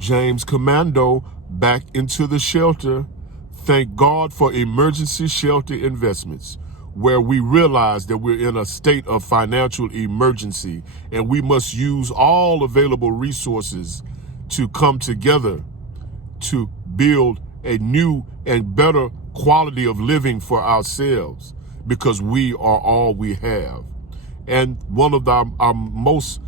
James Commando back into the shelter. Thank God for emergency shelter investments, where we realize that we're in a state of financial emergency and we must use all available resources to come together to build a new and better quality of living for ourselves, because we are all we have. And one of our most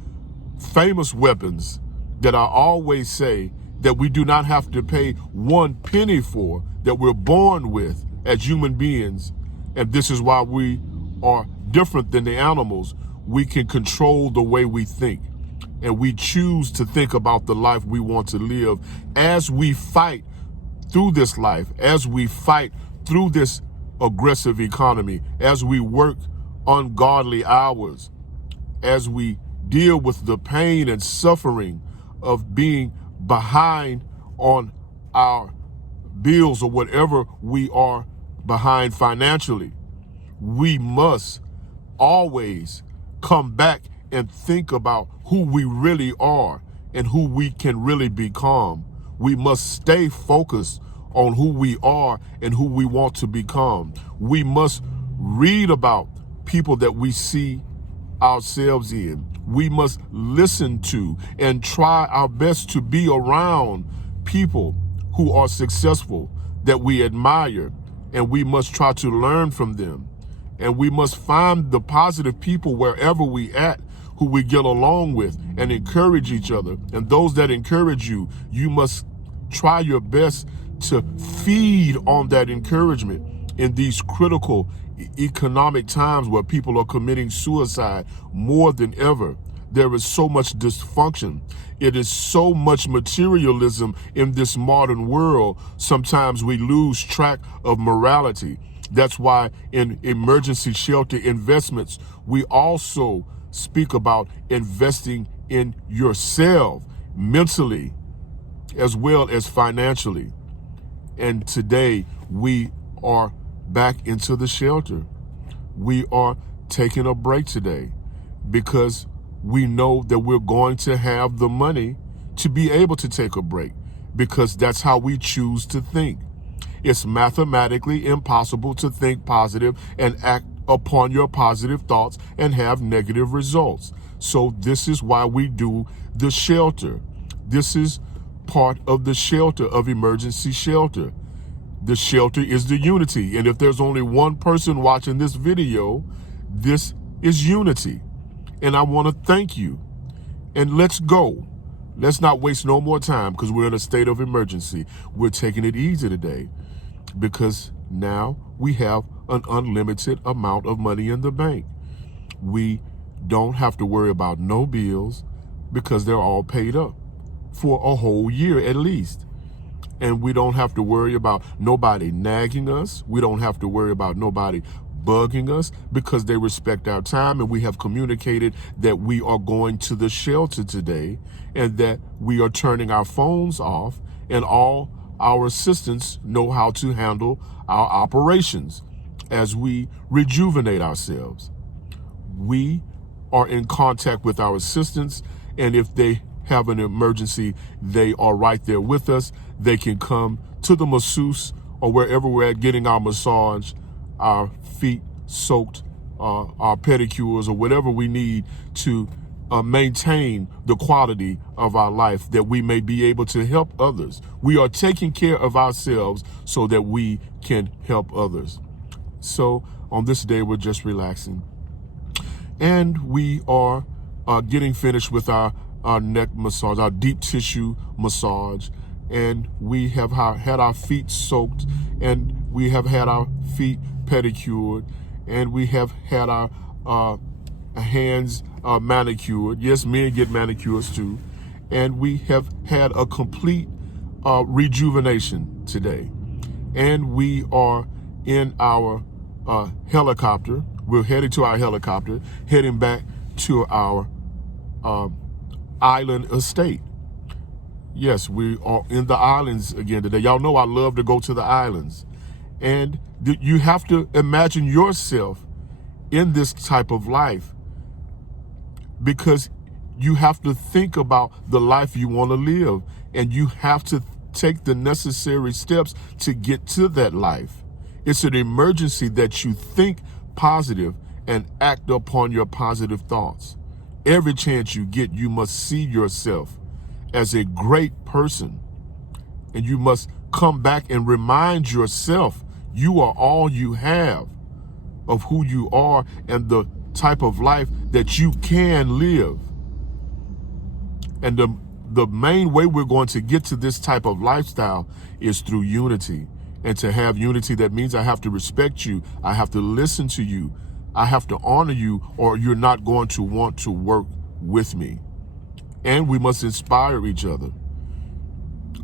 famous weapons that I always say that we do not have to pay one penny for, that we're born with as human beings, and this is why we are different than the animals. We can control the way we think, and we choose to think about the life we want to live as we fight through this life, as we fight through this aggressive economy, as we work ungodly hours, as we deal with the pain and suffering of being behind on our bills or whatever we are behind financially. We must always come back and think about who we really are and who we can really become. We must stay focused on who we are and who we want to become. We must read about people that we see ourselves in. We must listen to and try our best to be around people who are successful, that we admire, and we must try to learn from them. And we must find the positive people wherever we at, who we get along with, and encourage each other. And those that encourage you, you must try your best to feed on that encouragement in these critical economic times where people are committing suicide more than ever. There is so much dysfunction. It is so much materialism in this modern world. Sometimes we lose track of morality. That's why in emergency shelter investments, we also speak about investing in yourself mentally as well as financially. And today we are back into the shelter. We are taking a break today because we know that we're going to have the money to be able to take a break, because that's how we choose to think. It's mathematically impossible to think positive and act upon your positive thoughts and have negative results. So this is why we do the shelter. This is part of the shelter of emergency shelter. The shelter is the unity. And if there's only one person watching this video, this is unity. And I want to thank you. And let's go. Let's not waste no more time, because we're in a state of emergency. We're taking it easy today because now we have an unlimited amount of money in the bank. We don't have to worry about no bills because they're all paid up for a whole year at least. And we don't have to worry about nobody nagging us. We don't have to worry about nobody bugging us because they respect our time, and we have communicated that we are going to the shelter today and that we are turning our phones off, and all our assistants know how to handle our operations as we rejuvenate ourselves. We are in contact with our assistants, and if they have an emergency, they are right there with us. They can come to the masseuse or wherever we're at getting our massage, our feet soaked, our pedicures, or whatever we need to maintain the quality of our life, that we may be able to help others. We are taking care of ourselves so that we can help others. So on this day, we're just relaxing. And we are getting finished with our neck massage, our deep tissue massage. And we have had our feet soaked, and we have had our feet pedicured, and we have had our hands manicured. Yes, men get manicures too. And we have had a complete rejuvenation today. And we are in our helicopter. We're heading to our helicopter, heading back to our island estate. Yes, we are in the islands again today. Y'all know I love to go to the islands. And you have to imagine yourself in this type of life, because you have to think about the life you want to live. And you have to take the necessary steps to get to that life. It's an emergency that you think positive and act upon your positive thoughts. Every chance you get, you must see yourself as a great person. And you must come back and remind yourself you are all you have of who you are and the type of life that you can live. And the main way we're going to get to this type of lifestyle is through unity. And to have unity, that means I have to respect you. I have to listen to you. I have to honor you, or you're not going to want to work with me. And we must inspire each other.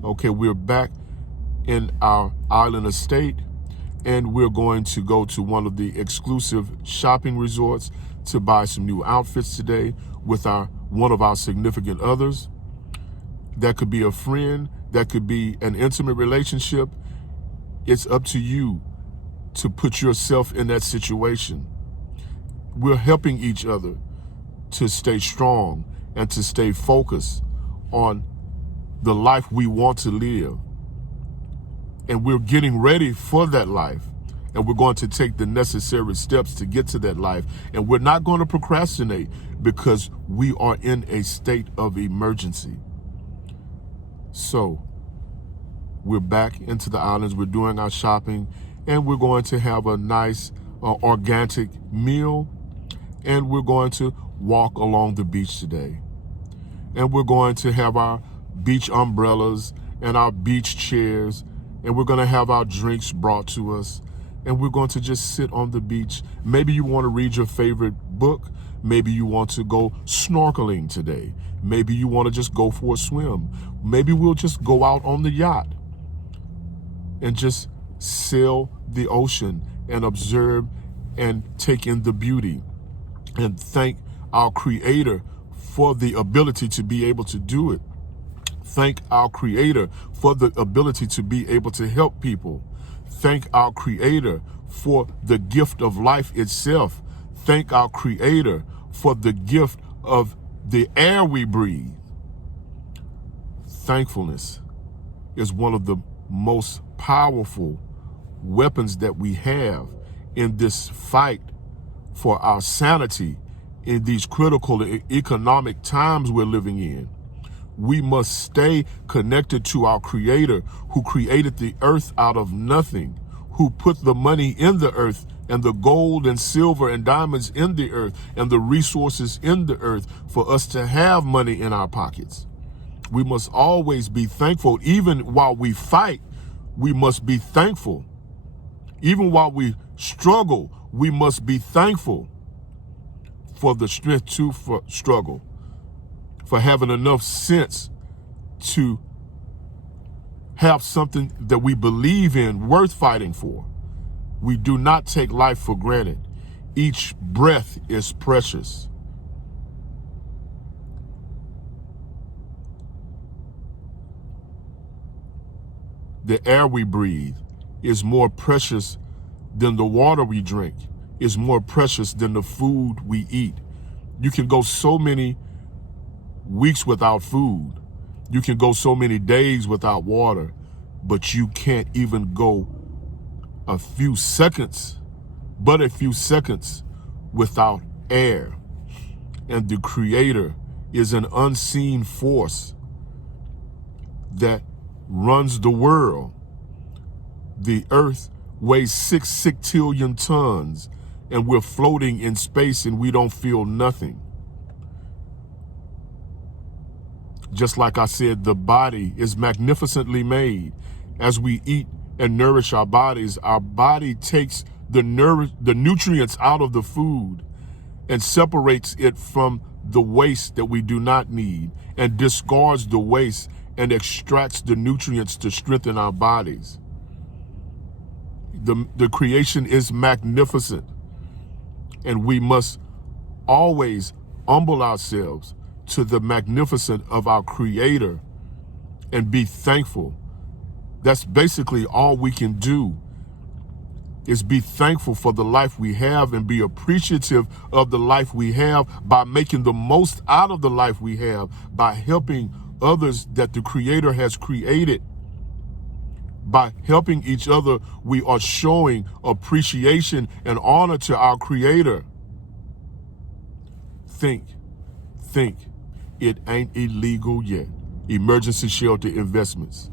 Okay, we're back in our island estate, and we're going to go to one of the exclusive shopping resorts to buy some new outfits today with one of our significant others. That could be a friend, that could be an intimate relationship. It's up to you to put yourself in that situation. We're helping each other to stay strong and to stay focused on the life we want to live. And we're getting ready for that life. And we're going to take the necessary steps to get to that life. And we're not going to procrastinate because we are in a state of emergency. So we're back into the islands. We're doing our shopping, and we're going to have a nice organic meal. And we're going to walk along the beach today. And we're going to have our beach umbrellas and our beach chairs. And we're going to have our drinks brought to us. And we're going to just sit on the beach. Maybe you want to read your favorite book. Maybe you want to go snorkeling today. Maybe you want to just go for a swim. Maybe we'll just go out on the yacht and just sail the ocean and observe and take in the beauty and thank our Creator for the ability to be able to do it. Thank our Creator for the ability to be able to help people. Thank our Creator for the gift of life itself. Thank our Creator for the gift of the air we breathe. Thankfulness is one of the most powerful weapons that we have in this fight for our sanity in these critical economic times we're living in. We must stay connected to our Creator who created the earth out of nothing, who put the money in the earth and the gold and silver and diamonds in the earth and the resources in the earth for us to have money in our pockets. We must always be thankful. Even while we fight, we must be thankful. Even while we struggle, we must be thankful for the strength to struggle, for having enough sense to have something that we believe in worth fighting for. We do not take life for granted. Each breath is precious. The air we breathe is more precious than the water we drink, is more precious than the food we eat. You can go so many weeks without food. You can go so many days without water, but you can't even go a few seconds without air. And the Creator is an unseen force that runs the world. The earth weighs 6 sextillion tons, and we're floating in space and we don't feel nothing. Just like I said, the body is magnificently made. As we eat and nourish our body takes the nutrients out of the food and separates it from the waste that we do not need, and discards the waste and extracts the nutrients to strengthen our bodies. The creation is magnificent, and we must always humble ourselves to the magnificence of our Creator and be thankful. That's basically all we can do, is be thankful for the life we have and be appreciative of the life we have by making the most out of the life we have, by helping others that the Creator has created. By helping each other, we are showing appreciation and honor to our Creator. Think. It ain't illegal yet. Emergency shelter investments.